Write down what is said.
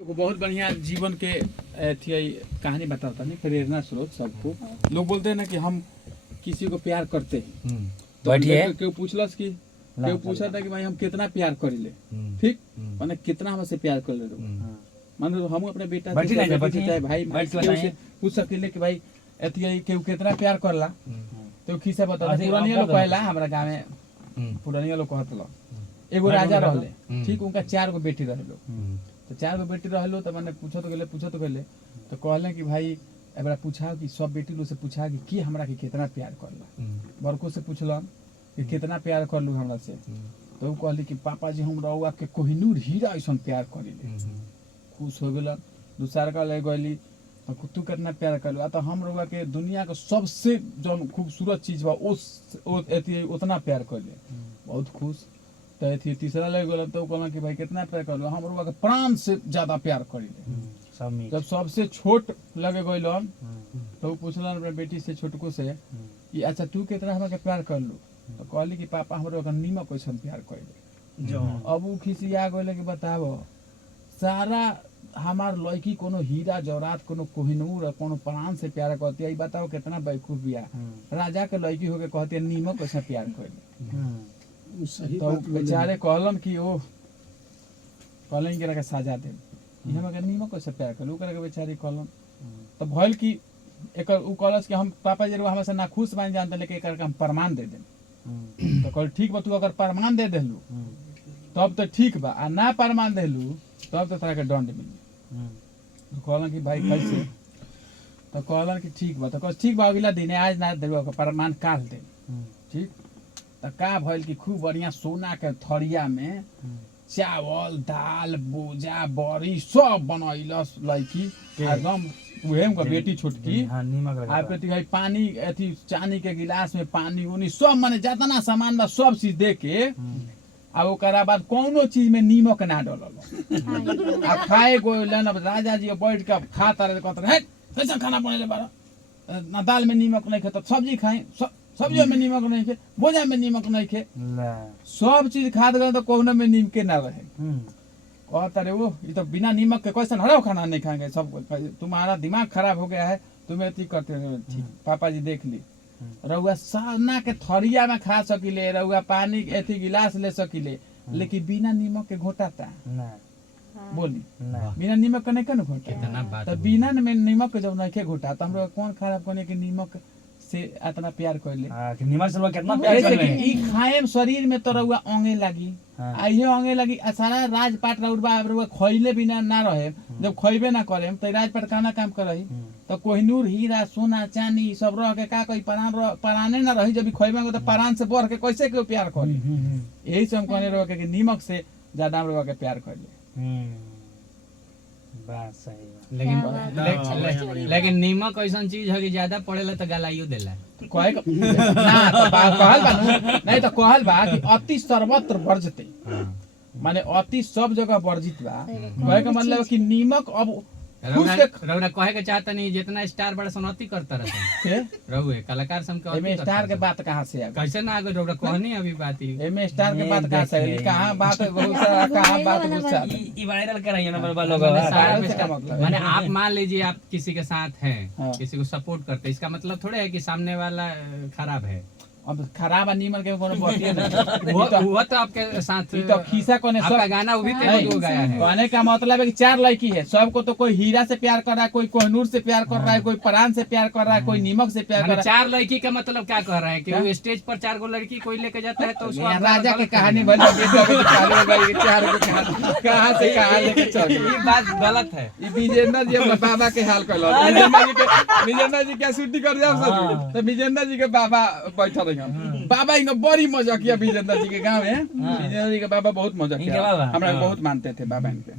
एगो बहुत बढ़िया जीवन के कहानी बताता नहीं, प्रेरणा स्रोत सबको। लोग बोलते हैं ना कि हम किसी को प्यार करते हैं, तो क्यों पूछलस कि क्यों पूछा था कि भाई हम कितना प्यार करिले, ठीक माने कितना हमसे प्यार कर ले रहो। मान लो हम अपने बेटा से चाहे भाई से पूछ सकिले कि भाई केहू कितना प्यार करला, तो खिस्सा बता। पुरानिया लोग कहला, हमरा गांव में पुरानिया लोग कहतला एगो राजा रहले, ठीक, उनका 4 गो बेटी रहलो। तो 4 गो बेटी रहलो, तो मैंने पूछत गेले तो कहले कि भाई एबरा पूछा कि सब बेटी लोग से पूछा कि हमरा के कितना प्यार करला। बड़को से पूछलन कि कितना प्यार करलू हमरा से, तो कहली कि पापा जी हम रउआ के कोहिनूर हीरा ऐसा प्यार करिले। खुश हो गेलन। दूसरा का ले गईली तू कितना प्यार करलू, तो हम रउआ के दुनिया का सबसे जो खूबसूरत चीज बा उतना प्यार करले, बहुत खुश। तो तीसरा ले गल, तो कहला कि भाई कितना प्यार करलू, हम रउआ के प्राण से ज्यादा प्यार करिले। जब सबसे छोट लगे गईलन, तो पूछलन अपने बेटी से छोटको से कि अच्छा तू कितना हमरा के प्यार करलू, तो कहली कि पापा हमरो का नीमक कैसन प्यार कइले। अब उ खिसिया गइले कि बताबो सारा हमार लड़की कोनो हीरा जौरात कोनो कोहिनूर कोनो प्राण से प्यार करती है, बताओ कितना बेवकूफ बिया। राजा के लड़की होके कहती है नीमक कैसे प्यार कइले। तो बेचारे कहलन कि ओ कहलन कि के सजा दे, हमरा के नीमक कैसे प्यार कइले, ओकरा के बेचारी कहलन। तो भइल कि एकर उ कहलस कि हम पापा जी हमरा से ना खुश बानी जानते, लेकिन एकर के हम प्रमाण दे देम। तो कहल ठीक बा, तू अगर प्रमाण दे देलू तब तो ठीक बा, आ ना प्रमाण देलू तब तो तोरा के दंड मिली। तो कहलन कि भाई कैसे, तो कहलन कि ठीक बा। तो कह ठीक बा, अगला दिन आज ना देबो प्रमाण काल दे, ठीक। तो का भइल कि खूब बढ़िया सोना के थरिया में चावल दाल बोजा बड़ी सब बनैलस लड़की एकदम, उहे उनका बेटी छोटकी। आप भाई पानी अथी चांदी के गिलास में पानी उनी सब माने जितना सामान बा सब चीज दे के, आ ओकरा बाद कोनो चीज में नीमक ना डलल। आ खाए गोलन। अब राजा जी बैठ के खाता रहे, कहते रहे कैसा खाना बनेले बारा, ना दाल में नीमक नहीं खे तो सब्जी खाए, सब्जियों में नीमक नहीं खे, भोजा में नीमक नहीं खे, सब चीज खाद गए तो कोनो में नीमक ना रहे। कहता रे वो ये तो बिना नीमक के कैसे हराओ खाना नहीं खाएंगे, सब तुम्हारा दिमाग खराब हो गया है, तुम्हें अति करते हो। ठीक पापा जी देख ली, रउआ सोना के थरिया में खा सकिले, रउआ पानी एथी गिलास ले सकिले, लेकिन बिना नीमक के घोटाता बोली बिना नीमक के नहीं कन घोटा। तो बिना नीमक के जब नहीं के घोटा तो हमरा कौन खराब करने के नीमक से इतना प्यार करले। नीमक से कितना प्यार करले ई खाएम शरीर में तो रउआ अंगे लागी, आइए अंगे लगी। सारा राजपाट रउआ खइले बिना ना रहे, जब खइबे ना करे तो राजपाट काना काम करही। तो कोहिनूर हीरा सोना चांदी सब रह के का कोई पराने ना रही, जब खइबे तो परान से बढ़ के कैसे के प्यार करी। यही से हम कहने रहो कि नीमक से ज्यादा हम रउआ के प्यार करले। बात सही बा। लेकिन नीमक ऐसा चीज है कि ज्यादा पड़ेला तो गलाइयो देला। कहे ना तो कहल बा नहीं, तो कहल बा कि अति सर्वत्र वर्जते, माने अति सब जगह वर्जित बा। कहे का मतलब कि नीमक अब रउरा कहे के चाहता नहीं जितना स्टार बड़ा सनती करता रहता रहुए कलाकार सम के एमे स्टार के बात कहां से आ गई, कैसे ना आगे रउरा कहनी अभी बात ही एमे स्टार के बात कहां से आ गई, कहां बात बहुत सारा कहां बात बहुत सारा ई वायरल कराइए ना बाबा लोग। माने आप मान लीजिए आप किसी के साथ हैं, किसी को सपोर्ट करते हैं, इसका मतलब थोड़ा है कि सामने वाला खराब है। अब खराब आ नीमन के कोनो बात नहीं, वो तो आपके साथ तो खीसा कोने सब गाना वो भी तो गाया है। कहने का मतलब है कि 4 लड़की है, सबको तो कोई हीरा से प्यार कर रहा है, कोई कोहिनूर से प्यार कर रहा है, कोई परान से प्यार कर रहा है, कोई नीमक से प्यार कर रहा है। 4 लड़की का मतलब क्या कह रहा है कि वो स्टेज पर 4 गो लड़की कोई लेके जाता है तो उसको राजा की कहानी बन कहां से कहां लेके चल। ये बात गलत है। विजेंद्र जी अपना बाबा के हाल कर, विजेंद्र जी क्या शूटिंग कर जाओ तो विजेंद्र जी के बाबा बैठा रहे। बाबा इनका बड़ी मजा किया विजेंद्र जी के गाँव में। विजेंद्र जी के बाबा बहुत मजा किया, हमरा बहुत मानते थे बाबा इनके।